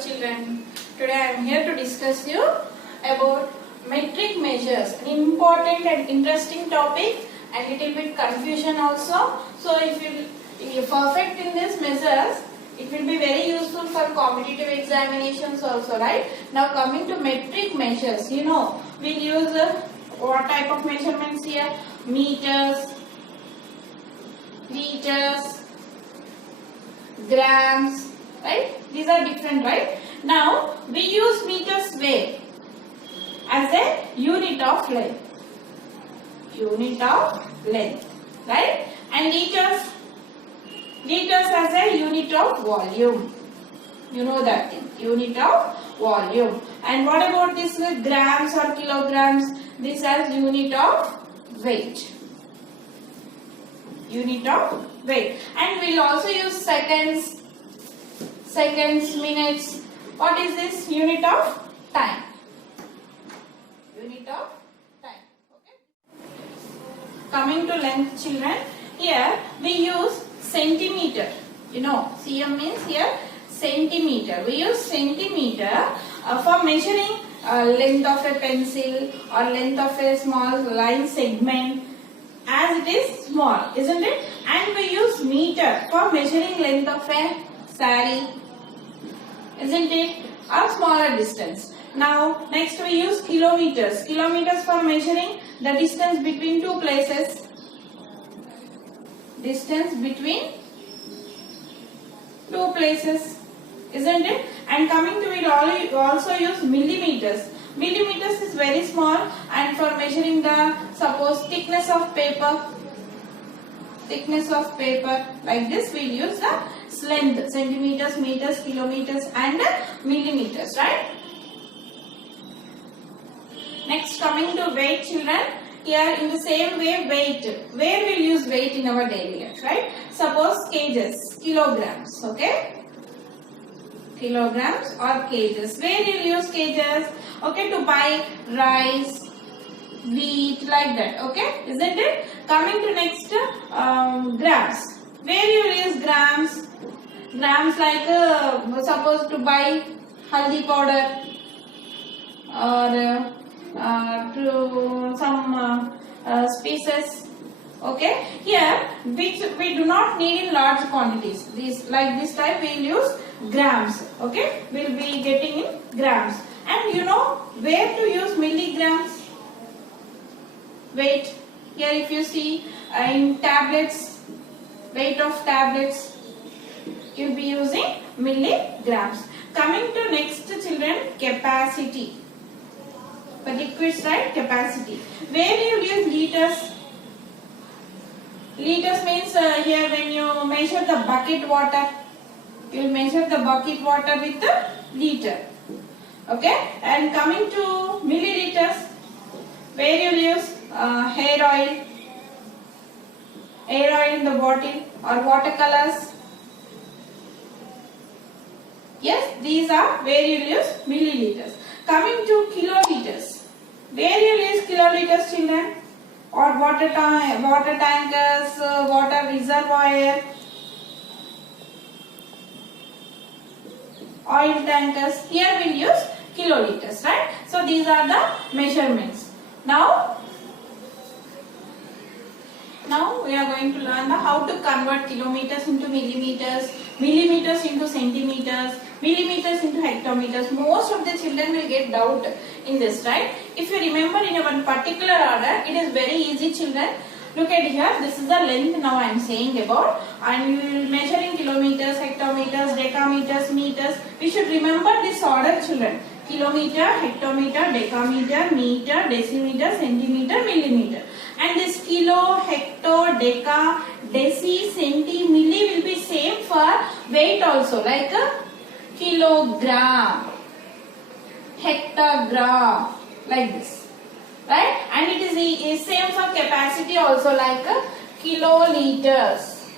children. Today I am here to discuss you about metric measures, an important and interesting topic and little bit confusion also. So if you perfect in these measures, it will be very useful for competitive examinations also, right? Now coming to metric measures, we'll use what type of measurements here? Meters, liters, grams, right? These are different, right? Now we use meters where? As a unit of length. Unit of length, right? And liters as a unit of volume. You know that thing, unit of volume. And what about this grams or kilograms? This as unit of weight. Unit of weight. And we'll also use seconds, minutes. What is this? Unit of time. Unit of time. Okay. Coming to length, children, here we use centimeter. cm means here centimeter. We use centimeter for measuring length of a pencil or length of a small line segment, as it is small, isn't it? And we use meter for measuring length of a saree, isn't it? A smaller distance. Now next we use kilometers. Kilometers for measuring the distance between two places. Distance between two places, isn't it? And coming to it, also use millimeters. Millimeters is very small, and for measuring the suppose thickness of paper, like this we use the length, centimeters, meters, kilometers and millimeters, right? Next, coming to weight, children, here in the same way weight, where we'll use weight in our daily life, right? Suppose kgs, kilograms, okay? Kilograms or kgs. Where you'll use kgs? Okay, to buy rice, wheat, like that, okay? Isn't it? Coming to next, grams. Where you'll use grams? Grams like suppose to buy haldi powder or to some species, okay? Here which we do not need in large quantities. This type we will use grams, okay? We will be getting in grams. And where to use milligrams? Weight. Here if you see in tablets, weight of tablets, you will be using milligrams. Coming to next, children, capacity. For liquids, right? Capacity. Where you use liters? Liters means here when you measure the bucket water, you will measure the bucket water with the liter. Okay? And coming to milliliters, where you use hair oil in the bottle or watercolors. Yes, these are where you use milliliters. Coming to kiloliters, where you use kiloliters, children? Or water tankers, water reservoir, oil tankers. Here we will use kiloliters, right? So these are the measurements. Now we are going to learn how to convert kilometers into millimeters, millimeters into centimeters, millimeters into hectometers. Most of the children will get doubt in this, right? If you remember in a one particular order, it is very easy, children. Look at here, this is the length now I am saying about, and you will measure in kilometers, hectometers, decameters, meters. We should remember this order, children. Kilometer, hectometer, decameter, meter, decimeter, centimeter, millimeter. And this kilo, hecto, deca, deci, centi, milli will be same for weight also, like a kilogram, hectogram, like this, right? And it is same for capacity also, like kiloliters,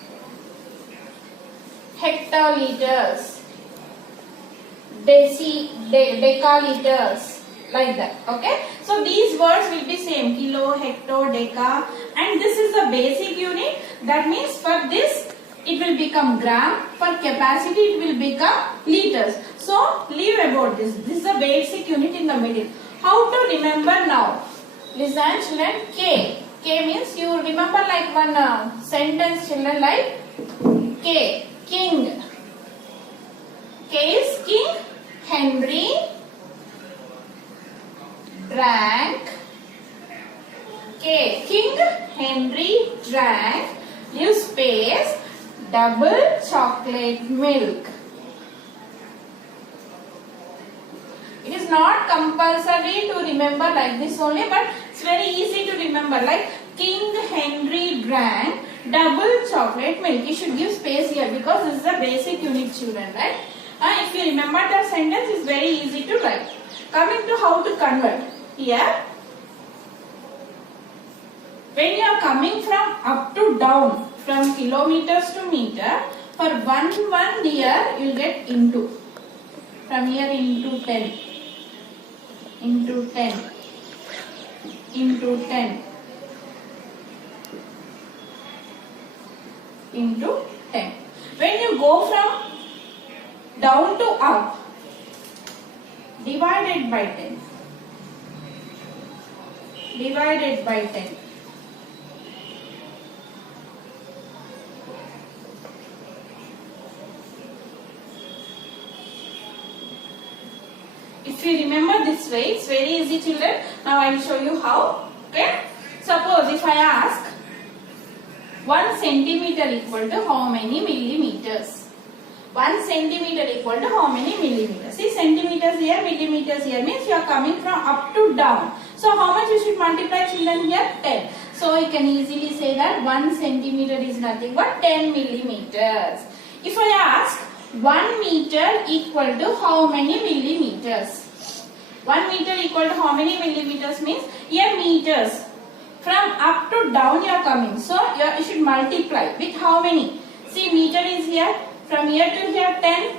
hectoliters, decaliters, like that, okay? So these words will be same, kilo, hecto, deca, and this is the basic unit. That means for this it will become gram, for capacity it will become liters. So leave about this. This is a basic unit in the middle. How to remember now? Listen children. K. K means you remember like one sentence children like K. King. K is King Henry drank. K. King Henry drank. Leave space. Double chocolate milk. It is not compulsory to remember like this only, but it's very easy to remember. Like King Henry drank double chocolate milk. You should give space here because this is a basic unit children, right? If you remember the sentence, it's very easy to write. Coming to how to convert. Here, when you are coming from up to down, from kilometers to meter, for one here you will get into. From here into 10. Into 10. Into 10. Into 10. When you go from down to up, divided by 10. Divided by 10. If you remember this way, it's very easy children. Now I will show you how. Okay. Suppose if I ask 1 centimeter equal to how many millimeters? 1 centimeter equal to how many millimeters? See, centimeters here, millimeters here means you are coming from up to down. So how much you should multiply children here? 10. So you can easily say that 1 centimeter is nothing but 10 millimeters. If I ask 1 meter equal to how many millimeters? 1 meter equal to how many millimeters means here meters. From up to down you are coming. So you should multiply with how many? See, meter is here. From here to here 10,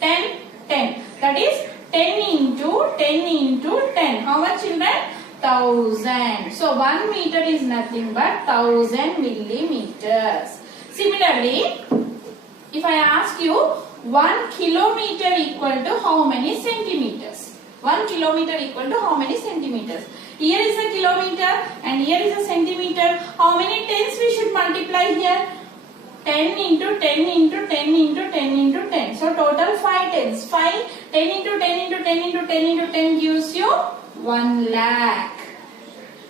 10, 10. That is 10 into 10 into 10. How much children? 1000. So 1 meter is nothing but 1000 millimeters. Similarly, if I ask you 1 kilometer equal to how many centimeters? 1 kilometer equal to how many centimeters? Here is a kilometer and here is a centimeter. How many tens we should multiply here? 10 into 10 into 10 into 10 into 10. So total 5 tens. 5, 10 into 10 into 10 into 10 into 10 gives you 1 lakh.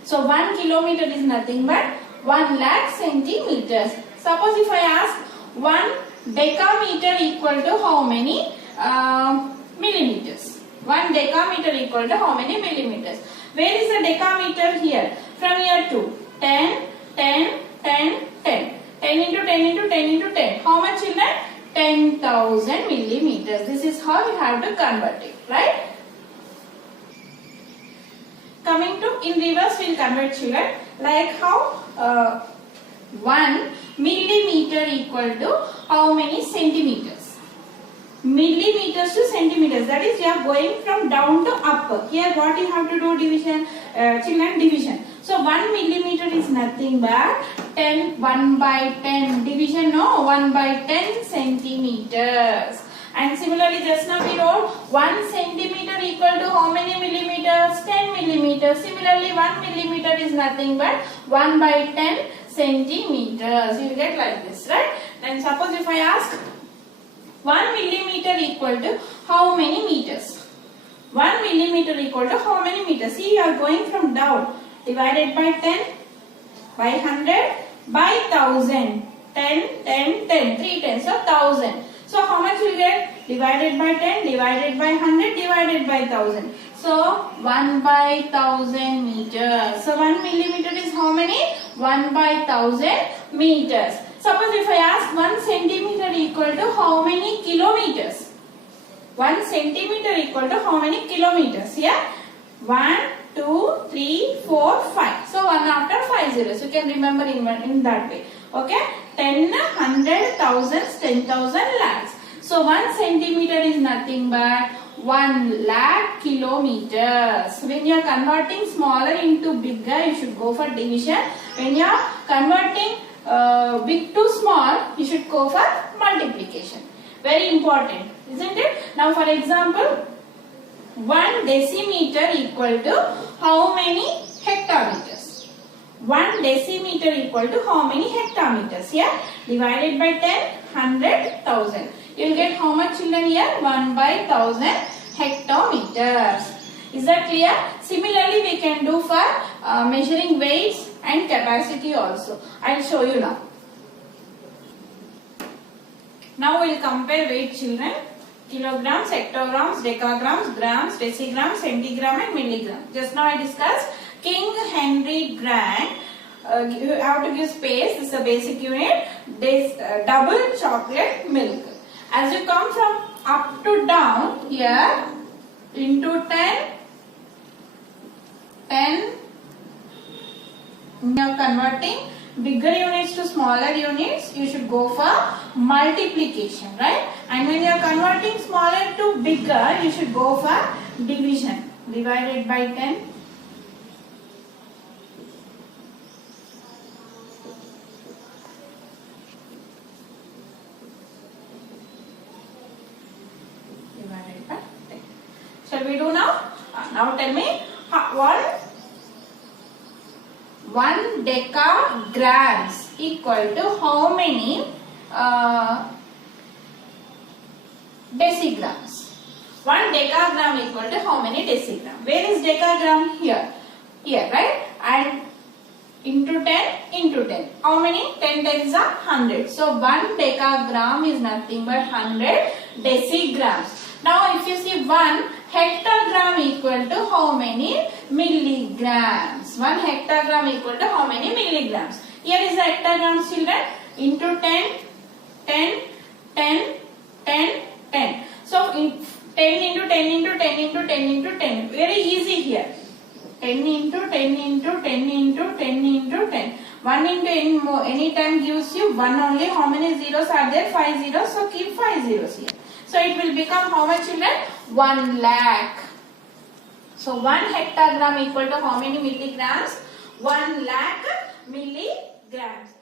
So 1 kilometer is nothing but 1 lakh centimeters. Suppose if I ask 1 decameter equal to how many millimeters? 1 decameter equal to how many millimeters? Where is the decameter here? From here to 10, 10, 10, 10. 10 into 10 into 10 into 10. How much children? 10,000 millimeters. This is how you have to convert it, right? Coming to in reverse, we will convert children. Like how 1 millimeter equal to how many centimeters? Millimeters to centimeters. That is, you are going from down to up. Here, what you have to do? Division, children, division. So 1 millimeter is nothing but 1 by 10. Division, no, 1 by 10 centimeters. And similarly, just now we wrote 1 centimeter equal to how many millimeters? 10 millimeters. Similarly, 1 millimeter is nothing but 1 by 10 centimeters. You will get like this, right? Then suppose if I ask 1 millimeter equal to how many meters? 1 millimeter equal to how many meters? See, you are going from down. Divided by 10, by 100, by 1000. 10, 10, 10. 3 tens, so 1000. So how much you get? Divided by 10, divided by 100, divided by 1000. So 1 by 1000 meters. So 1 millimeter is how many? 1 by 1000 meters. Suppose if I ask 1 centimeter equal to how many kilometers? 1 centimeter equal to how many kilometers? Here 1, 2, 3, 4, 5. So 1 after 5 zeros. You can remember in that way. Okay. 10, 100, thousands, 10,000 lakhs. So 1 centimeter is nothing but 1 lakh kilometers. When you are converting smaller into bigger, you should go for division. When you are converting big to small, you should go for multiplication. Very important, isn't it? Now for example, 1 decimeter equal to how many hectometers? 1 decimeter equal to how many hectometers? Here, divided by 10, 100, 1000. You will get how much, children? Here, 1 by 1000 hectometers. Is that clear? Similarly, we can do for measuring weights and capacity also. I will show you now. Now we will compare weight, children. Kilograms, hectograms, decagrams, grams, decigrams, centigram and milligram. Just now I discussed King Henry Grant. You have to give space. This is a basic unit. This double chocolate milk. As you come from up to down, here into 10, 10. You are converting bigger units to smaller units. You should go for multiplication, right? And when you are converting smaller to bigger, you should go for division. Divided by 10. Divided by 10. Shall we do now? Now tell me what? 1 decagrams equal to how many decigrams? 1 decagram equal to how many decigram? Where is decagram? Here. Here, right? And into 10, into 10. How many? 10 tens are 100. So 1 decagram is nothing but 100 decigrams. Now if you see 1 hectogram equal to how many milligrams? 1 hectogram equal to how many milligrams? Here is the hectograms, children. Into 10, 10, 10, 10, 10. So in 10 into 10 into 10 into 10 into 10. Very easy here. 10 into 10 into 10 into 10 into 10. 1 into any time gives you 1 only. How many zeros are there? 5 zeros. So keep 5 zeros here. So it will become how much, children? 1 lakh. So 1 hectogram equal to how many milligrams? 1 lakh milligrams.